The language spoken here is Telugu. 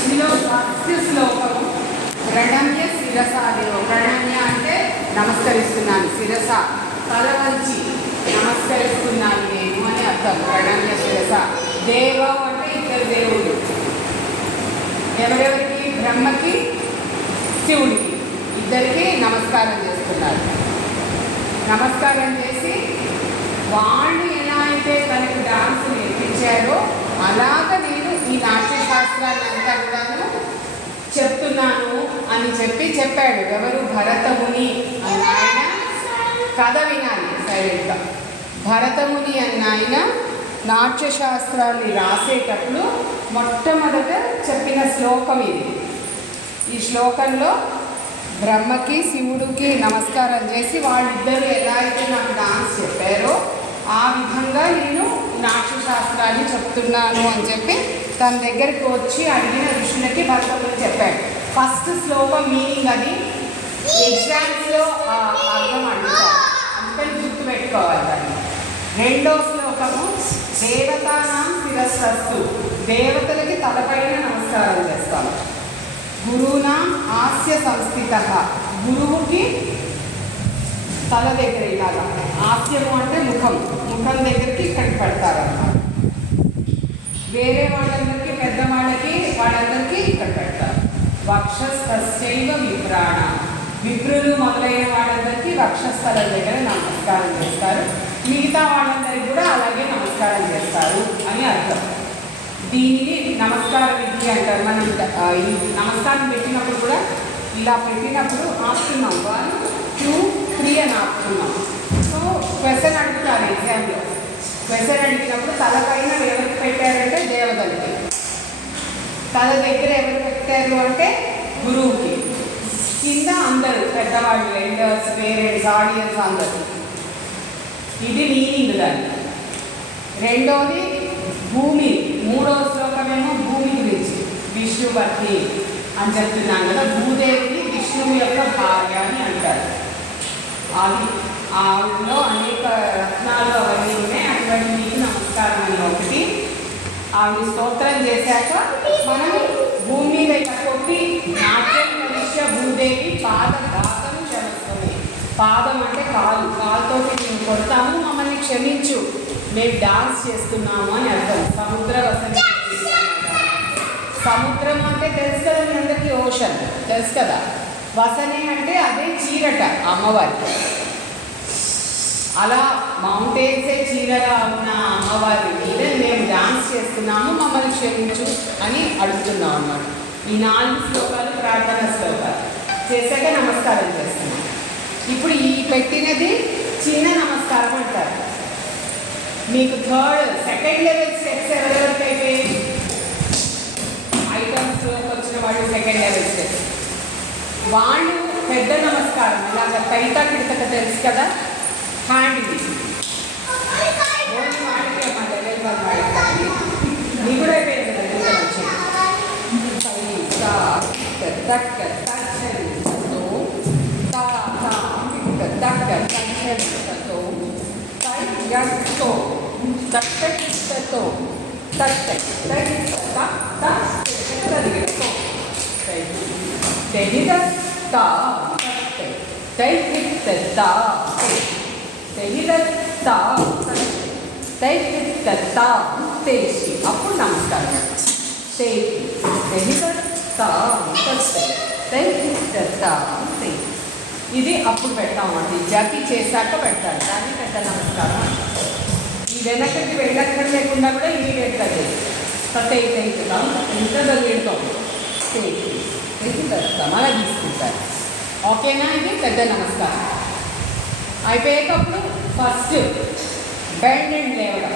ఇందులో ఫస్ట్ శ్లోకము ప్రణమ్య శిరసాదేవ. ప్రణమ్య అంటే నమస్కరిస్తున్నాను, శిరస తల వంచి నమస్కరిస్తున్నాను నేను అని అర్థం. ప్రణమ్య శిరస. దేవం అంటే ఇద్దరు దేవుడు. ఎవరెవరికి? బ్రహ్మకి శివుడికి ఇద్దరికి నమస్కారం చేస్తున్నారు. నమస్కారం చేసి వాళ్ళు ఎలా అయితే తనకు డాన్స్ నేర్పించారో అలాగ నేను ఈ నాట్యశాస్త్రాన్ని అంతా కూడాను చెప్తున్నాను అని చెప్పాడు. ఎవరు? భరతముని అన్న ఆయన. కథ వినాలి సైలెంట్గా. భరతముని అన్న ఆయన నాట్యశాస్త్రాన్ని రాసేటప్పుడు మొట్టమొదట చెప్పిన శ్లోకం ఇది. ఈ శ్లోకంలో బ్రహ్మకి శివుడికి నమస్కారం చేసి వాళ్ళిద్దరూ ఎలా అయితే నాకు డాన్స్ చెప్పారో ఆ విధంగా నేను నాట్యశాస్త్రాన్ని చెప్తున్నాను అని చెప్పి తన దగ్గరికి వచ్చి అడిగిన ఋషులకి భరతముని చెప్పాడు. ఫస్ట్ శ్లోకం మీనింగ్ అది ఎగ్జామ్స్లో అర్థం అడుగుతారు, అందుకని గుర్తుపెట్టుకోవాలి దాన్ని. రెండో శ్లోకము దేవతానాం శిరస్సు. దేవతలకి తలపైన నమస్కారం చేస్తాము. గురువునాం ఆస్య సంస్థిత. గురువుకి తల దగ్గర ఇలాగా, ఆస్యము అంటే ముఖం, ముఖం దగ్గరికి ఇక్కడికి పెడతారన్నమాట. వేరే వాళ్ళందరికీ, పెద్దవాళ్ళకి వాళ్ళందరికీ ఇక్కడ పెడతారు. వక్షస్థైవ విప్రాణ. విప్రులు మొదలైన వాళ్ళందరికీ వక్షస్థలం దగ్గర నమస్కారం చేస్తారు. మిగతా వాళ్ళందరికీ కూడా అలాగే నమస్కారం చేస్తారు అని అర్థం. దీనిని నమస్కార విధి అంటారు. మనం ఈ నమస్కారం పెట్టినప్పుడు కూడా ఇలా పెట్టినప్పుడు ఆపుతున్నాం, 1 2 3 అని ఆపుతున్నాం. సో క్వశ్చన్ అడుగుతారు ఎగ్జామ్లో. క్వశ్చన్ అడిగినప్పుడు తల పైన ఎవరికి పెట్టారంటే దేవతలకి, తల దగ్గర ఎవరు పెట్టారు అంటే గురువుకి, కింద అందరూ పెద్దవాళ్ళు, ఎల్డర్స్, పేరెంట్స్, ఆడియన్స్ అందరూ. ఇది మీనింగ్ దాన్ని. రెండోది భూమి. మూడో శ్లోకమేమో భూమి గురించి, విష్ణుపత్ని అని చెప్తున్నాను కదా. భూదేవిని విష్ణువు యొక్క భార్య అని అంటారు. అది ఆవిడలో అనేక రత్నాలు అవన్నీ ఉన్నాయి. అటువంటి నమస్కారం అని ఒకటి. ఆవిడ స్తోత్రం చేశాక మనం భూమి మీద ఇట్లా కొట్టి నాట్యం మనుష్య భూదేవి పాదం క్షమిస్తుంది. పాదం అంటే కాలు, కాలుతో మేము కొడతాము, మమ్మల్ని క్షమించు, మేము డాన్స్ చేస్తున్నాము అని అర్థం. సముద్ర వసతి. సముద్రం అంటే తెలుసు కదా మీ అందరికీ, ఓషన్ తెలుసు కదా. వసనే అంటే అదే చీరట అమ్మవారికి. అలా మౌంటైన్సే చీరగా ఉన్న అమ్మవారి మీద మేము డాన్స్ చేస్తున్నాము, మమ్మల్ని క్షమించు అని అడుగుతున్నాం అన్నమాట. ఈ 4 శ్లోకాలు ప్రార్థన శ్లోకాలు చేశాక నమస్కారం చేస్తున్నాం. ఇప్పుడు ఈ పెట్టినది చిన్న నమస్కారం అంటారు. మీకు సెకండ్ లెవెల్ స్టెప్స్ ఎవరెవరికైతే ఐటమ్స్లోకి వచ్చిన వాళ్ళు సెకండ్ లెవెల్ స్టెప్స్, వాళ్ళు పెద్ద నమస్కారం ఇలాగ కైత కిడతక తెలుసు కదా, హ్యాండ్ ఇది ఓన్లీ వాడికి మా లెవెల్ వాడికి నీ కూడా అయిపోయింది కదా. అప్పుడు నమస్కారం. ఇది అప్పుడు పెట్టామండి. జతి చేశాక పెట్టాలి, దాన్ని పెద్ద నమస్కారం అంటారు. ఈ వెనకటి వెళ్ళక్కడ లేకుండా కూడా ఇమీడియట్గా చేస్తాం. ఎంత దగ్గరతాం తెస్తాం, అలా తీసుకుంటారు. ఓకేనా? ఇది పెద్ద నమస్కారం. అయిపోయేటప్పుడు ఫస్ట్ బెండ్ అండ్ లేవడం.